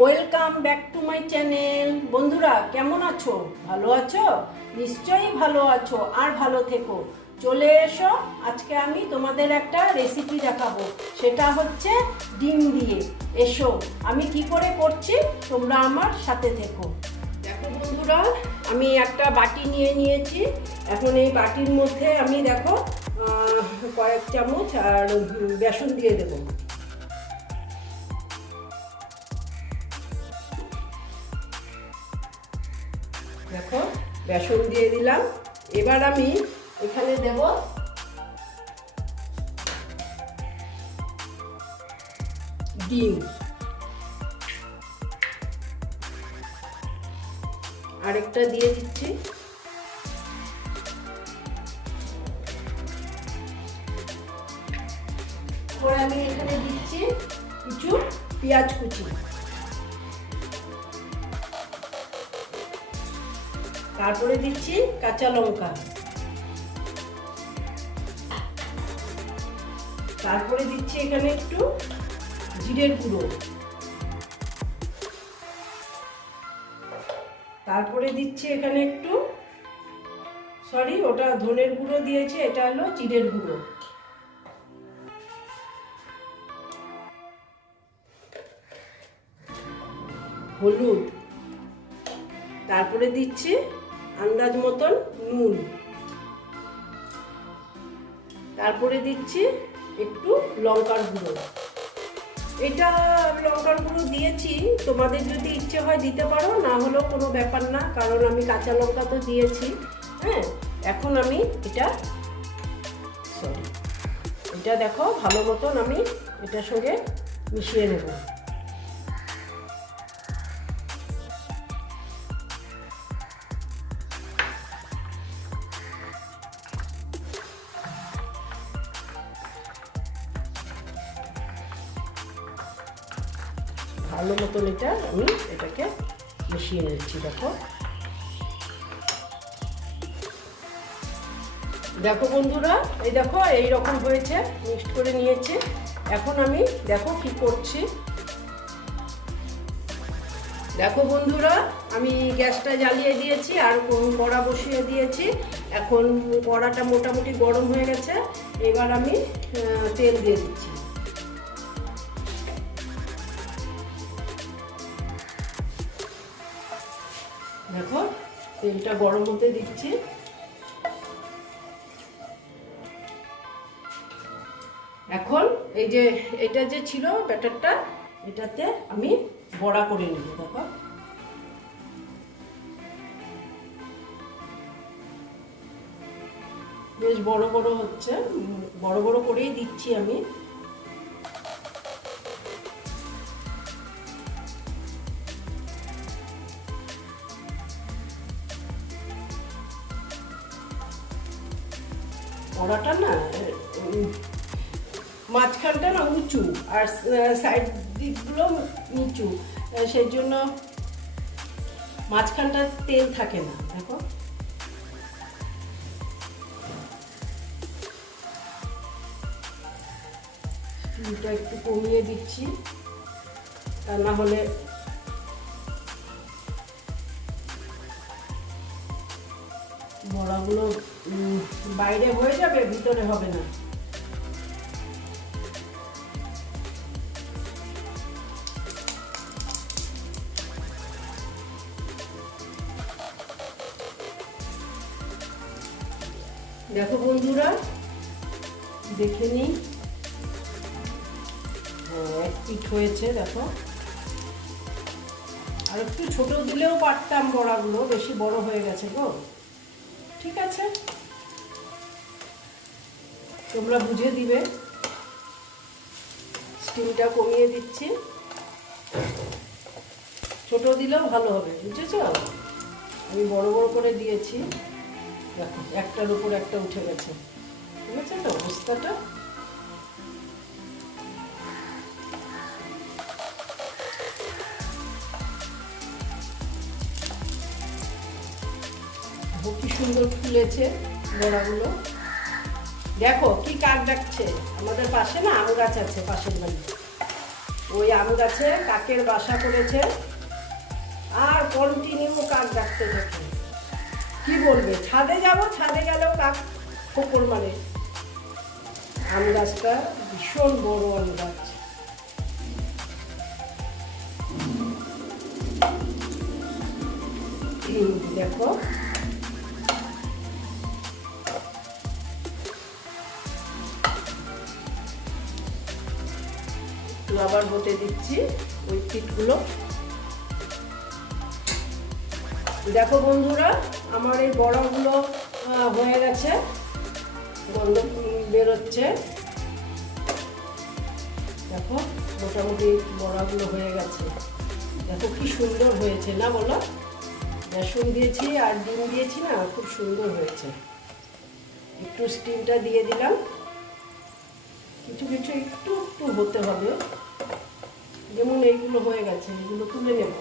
Welcome back to my channel বন্ধুরা, কেমন আছো? ভালো আছো? নিশ্চয়ই ভালো আছো আর ভালো থেকো। চলে এসো, আজকে আমি তোমাদের একটা রেসিপি দেখাবো। সেটা হচ্ছে ডিম দিয়ে। এসো, আমি কি করে করছি? তোমরা আমার সাথে থেকো। দেখো বন্ধুরা, আমি একটা বাটি নিয়ে নিয়েছি। এখন এই বাটির মধ্যে আমি দেখো কয়েক চামচ আর বেসন দিয়ে দেবো। দেখো, বেসন দিয়ে দিলাম। এবার আমি এখানে দেব ডিম। আরেকটা দিয়ে দিচ্ছি। আমি এখানে দিচ্ছি কিছু পেঁয়াজ কুচি। তারপরে দিচ্ছি কাঁচা লঙ্কা। তারপরে দিচ্ছি এখানে একটু জিরের গুঁড়ো। তারপরে দিচ্ছি এখানে একটু, সরি, ওটা ধনের গুঁড়ো দিয়েছে, এটা হলো জিরের গুঁড়ো। হলুদ। তারপরে দিচ্ছি আন্দাজ মতন নুন। তারপরে দিচ্ছি একটু লঙ্কার গুঁড়ো। এটা লঙ্কার গুঁড়ো দিয়েছি। তোমাদের যদি ইচ্ছে হয় দিতে পারো, না হলেও কোনো ব্যাপার না, কারণ আমি কাঁচা লঙ্কা তো দিয়েছি। হ্যাঁ এখন আমি এটা সরি এটা দেখো, ভালো মতন আমি এটার সঙ্গে মিশিয়ে নেব। মতন এটা আমি এটাকে মিশিয়ে নিচ্ছি, দেখো। দেখো বন্ধুরা, এই দেখো এই রকম হয়েছে, মিক্সড করে নিয়েছি। এখন আমি দেখো কি করছি। দেখো বন্ধুরা, আমি গ্যাসটা জ্বালিয়ে দিয়েছি আর কড়া বসিয়ে দিয়েছি। এখন কড়াটা মোটামুটি গরম হয়ে গেছে, এবার আমি তেল দিয়ে দিচ্ছি। দেখো, তেলটা গরম হতে দিচ্ছি। এখন এই যে, এটা যে ছিল ব্যাটারটা, এটাতে আমি বড়া করে নেব, দেখো। বেশ বড় বড় হচ্ছে বড় বড় করেই দিচ্ছি আমি। কড়াটা না মাঝখানটা না উঁচু আর সাইড দিকগুলো নিচু। সেই জন্য মাঝখানটা তেল থাকে না, দেখো। একটু কমিয়ে দিচ্ছি, তা না হলে বড়াগুলো বাইরে হয়ে যাবে ভিতরে হবে না। দেখো বন্ধুরা দেখে নিই। হ্যাঁ, এক পিঠ হয়েছে দেখো। আর একটু ছোট দিলেও পারতাম বড়াগুলো বেশি বড় হয়ে গেছে গো। ঠিক আছে? তোমরা বুঝে দিবে। স্টিমটা কমিয়ে দিচ্ছি। ছোট দিলেও ভালো হবে, বুঝেছ? আমি বড় বড় করে দিয়েছি। দেখো, একটার উপর একটা উঠে গেছে। ঠিক আছে তো? অবস্থাটা সুন্দর ফুলেছে বড়াগুলো দেখো কি কাক ডাকছে। আমাদের পাশে না আম গাছ আছে পাশের বাড়ি। ওই আম গাছে কাকের বাসা করেছে। আর কন্টিনিউ কাক ডাকতে থাকে কি বলবে? ছাদে যাব, ছাদে গেলেও কাক খোপর মানে আম গাছটা ভীষণ বড় আম গাছ। দেখো। একটু আবার হতে দিচ্ছি ওই পিঠগুলো দেখো বন্ধুরা, আমার এই বড়াগুলো হয়ে গেছে, গন্ধ বেরোচ্ছে। দেখো, মোটামুটি বড়াগুলো হয়ে গেছে। দেখো কি সুন্দর হয়েছে, না বলো? বেসন দিয়েছি আর ডিম দিয়েছি না, খুব সুন্দর হয়েছে। একটু স্টিমটা দিয়ে দিলাম। কিছু কিছু, একটু একটু হতে হবে। যেমন এইগুলো হয়ে গেছে এগুলো তুলে নেব।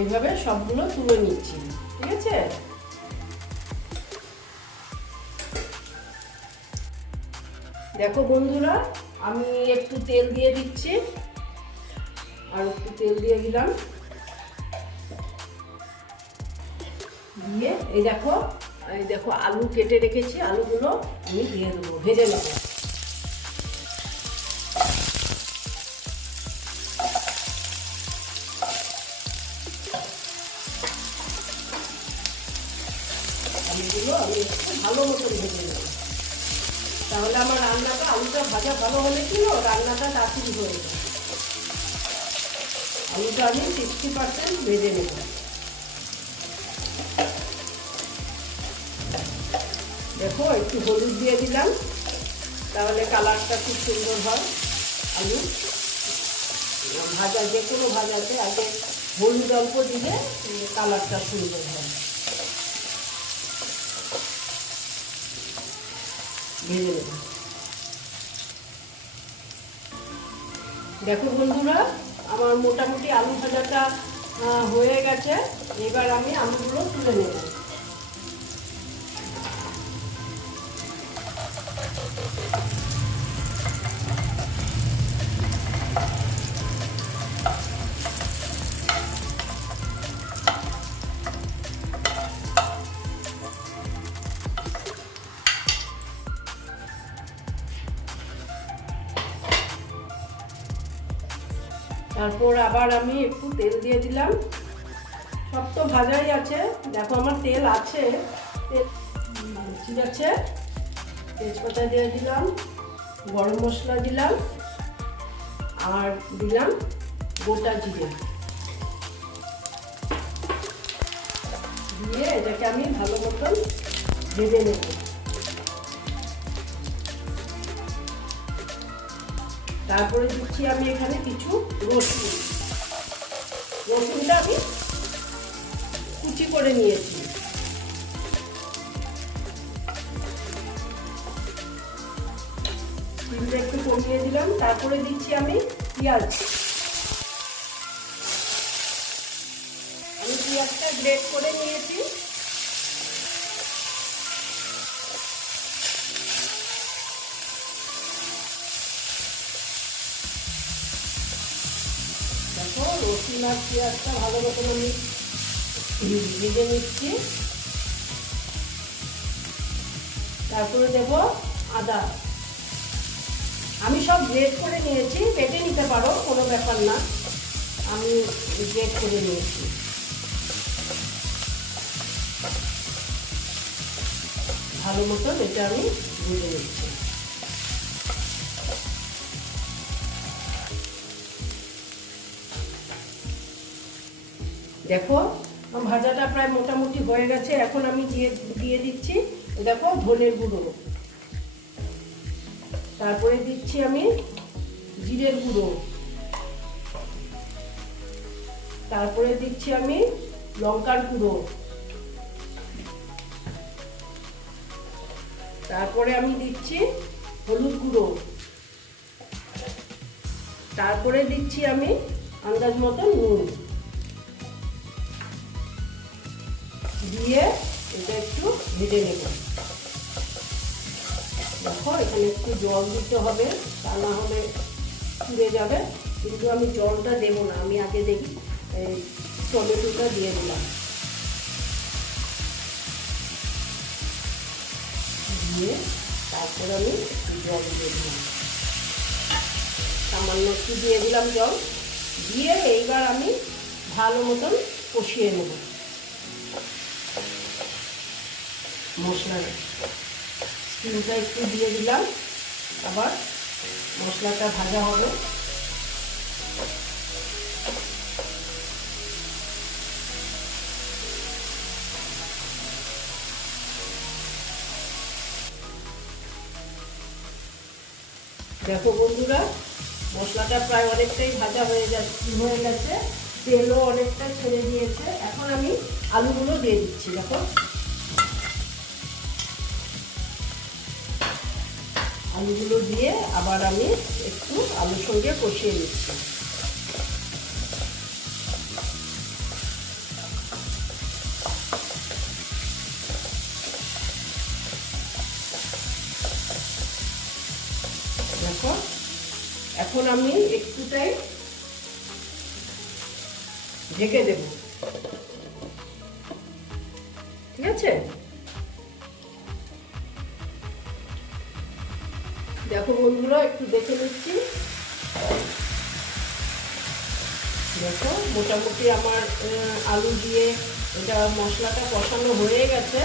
এইভাবে সবগুলো তুলে নিচ্ছি ঠিক আছে? দেখো বন্ধুরা, আমি একটু তেল দিয়ে দিচ্ছি। আর একটু তেল দিয়ে দিলাম। দিয়ে এই দেখো এই দেখো আলু কেটে রেখেছি, আলুগুলো আমি দিয়ে দেবো, ভেজে নেব। আলুগুলো আমি একটু ভালো মতো ভেজে নেব। তাহলে আমার রান্নাটা আলুটা ভাজা ভালো হলে কি রান্নাটা তাড়াতাড়ি হয়ে যায় আলুটা আমি সিক্সটি পার্সেন্ট ভেজে নেব। দেখো, একটু হলুদ দিয়ে দিলাম। তাহলে কালারটা খুব সুন্দর হয় আলু। ভাজা, যে কোনো ভাজাতে আগে হলুদ অল্প দিলে কালারটা সুন্দর হয়। ভেজে দেখো বন্ধুরা আমার মোটামুটি আলু ভাজাটা হয়ে গেছে। এবার আমি আলুগুলো তুলে নেব। তারপর আবার আমি একটু তেল দিয়ে দিলাম। সব তো ভাজাই আছে। দেখো আমার তেল আছে। ঠিক আছে। তেজপাতা দিয়ে দিলাম, গরম মশলা দিলাম, আর দিলাম গোটা জিরে। দিয়ে এটাকে আমি ভালো মতন ভেজে নেব। তারপরে দিচ্ছি আমি এখানে কিছু রসুন। রসুনটা আমি কুচি করে নিয়েছি। একটু কমিয়ে দিলাম, তারপরে দিচ্ছি আমি পেঁয়াজ। আমি পেঁয়াজটা গ্রেট করে নিয়েছি দেখো রসুন আর পেঁয়াজটা ভালো মতন আমি ভেজে নিচ্ছি। তারপরে দেব আদা। আমি সব গ্রেড করে নিয়েছি, বেটে নিতে পারো, কোনো ব্যাপার না। আমি গ্রেড করে নিয়েছি। ভালো মতন এটা আমি ভেজে নিচ্ছি। দেখো ভাজাটা প্রায় মোটামুটি হয়ে গেছে। এখন আমি দিয়ে দিয়ে দিচ্ছি, দেখো, ধনের গুঁড়ো। তারপরে দিচ্ছি আমি জিরের গুঁড়ো। তারপরে দিচ্ছি আমি লঙ্কার গুঁড়ো। তারপরে আমি দিচ্ছি হলুদ গুঁড়ো। তারপরে দিচ্ছি আমি আন্দাজ মতন নুন। দিয়ে এটা একটু ভেজে নেব। দেখো, এখানে একটু জল দিতে হবে তা না হলে পুড়ে যাবে। কিন্তু আমি জলটা দেবো না, আমি আগে দেখি টমেটোটা দিয়ে দিলাম। দিয়ে তারপর আমি জল দিয়ে দিলাম। সামান্য একটু দিয়ে দিলাম জল। দিয়ে এইবার আমি ভালো মতন কষিয়ে নেব। মশলাটা স্টিমটা একটু দিয়ে দিলাম। আবার মশলাটা ভাজা হবে দেখো বন্ধুরা, মশলাটা প্রায় অনেকটাই ভাজা হয়ে যাচ্ছে হয়ে গেছে। তেলও অনেকটা ছেড়ে দিয়েছে। এখন আমি আলুগুলো দিয়ে দিচ্ছি, দেখো। আলুগুলো দিয়ে আবার আমি একটু আলুর সঙ্গে কষিয়ে নিচ্ছি। দেখো, এখন আমি একটুটাই ঢেকে দেব। ঠিক আছে? দেখো বন্ধুরা, একটু দেখে নিচ্ছি। দেখো, মোটামুটি আমার আলু দিয়ে এটা মশলাটা কষানো হয়ে গেছে।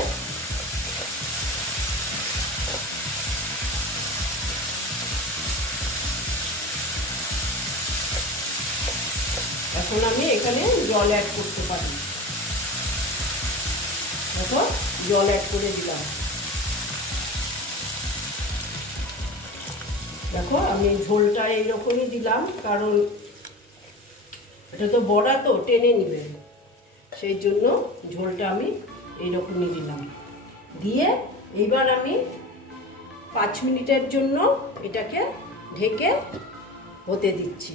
এখন আমি এখানে জল অ্যাড করতে পারি। দেখো, জল অ্যাড করে দিলাম। দেখো, আমি ঝোলটা এইরকমই দিলাম, কারণ এটা তো বড়া তো, টেনে নিবে। সেই জন্য ঝোলটা আমি এইরকমই দিলাম। দিয়ে এইবার আমি পাঁচ মিনিটের জন্য এটাকে ঢেকে হতে দিচ্ছি।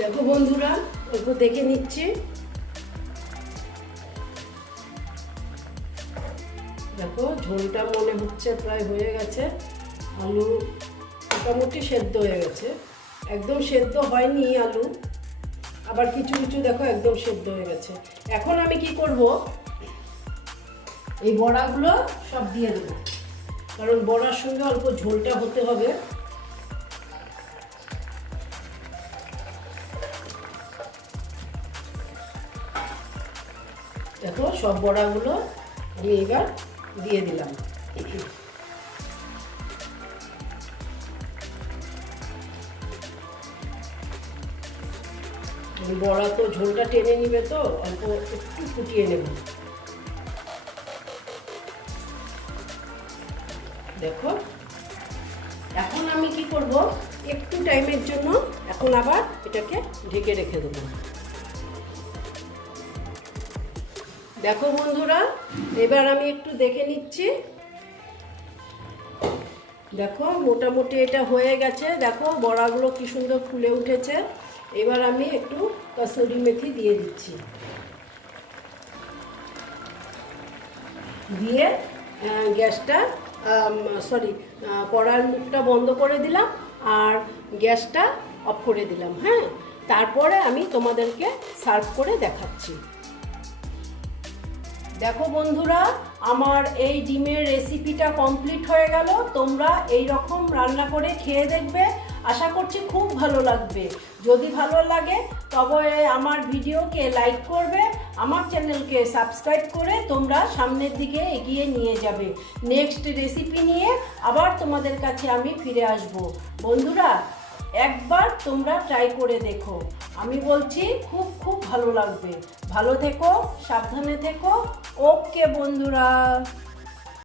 দেখো বন্ধুরা, একটু দেখে নিচ্ছি। দেখো, ঝোলটা মনে হচ্ছে প্রায় হয়ে গেছে। আলু মোটামুটি সেদ্ধ হয়ে গেছে। একদম সেদ্ধ হয়নি আলু। আবার কিছু কিছু দেখো, একদম সেদ্ধ হয়ে গেছে। এখন আমি কি করব? এই বড়াগুলো সব দিয়ে দেবো। কারণ বড়ার সঙ্গে অল্প ঝোলটা হতে হবে। দেখো, সব বড়াগুলো আমি এবার দিয়ে দিলাম। বড়া তো ঝোলটা টেনে নিবে তো, অল্প একটু ফুটিয়ে নেব। দেখো, এখন আমি কি করব? একটু টাইমের জন্য এখন আবার এটাকে ঢেকে রেখে দেবো। দেখো বন্ধুরা, এবার আমি একটু দেখে নিচ্ছি। দেখো, মোটামুটি এটা হয়ে গেছে। দেখো, বড়াগুলো কি সুন্দর ফুলে উঠেছে। এবার আমি একটু কসুরি মেথি দিয়ে দিচ্ছি। দিয়ে গ্যাসটা সরি কড়ার মুখটা বন্ধ করে দিলাম আর গ্যাসটা অফ করে দিলাম হ্যাঁ? তারপরে আমি তোমাদেরকে সার্ভ করে দেখাচ্ছি। দেখো বন্ধুরা, আমার এই ডিমের রেসিপিটা কমপ্লিট হয়ে গেল। তোমরা এই রকম রান্না করে খেয়ে দেখবে। আশা করছি খুব ভালো লাগবে। যদি ভালো লাগে, তবে আমার ভিডিওকে লাইক করবে, আমার চ্যানেলকে সাবস্ক্রাইব করে তোমরা সামনের দিকে এগিয়ে নিয়ে যাবে। নেক্সট রেসিপি নিয়ে আবার তোমাদের কাছে আমি ফিরে আসব। বন্ধুরা একবার তোমরা ট্রাই করে দেখো। আমি বলছি, খুব খুব ভালো লাগবে। ভালো থেকো, সাবধানে থেকো। ওকে বন্ধুরা।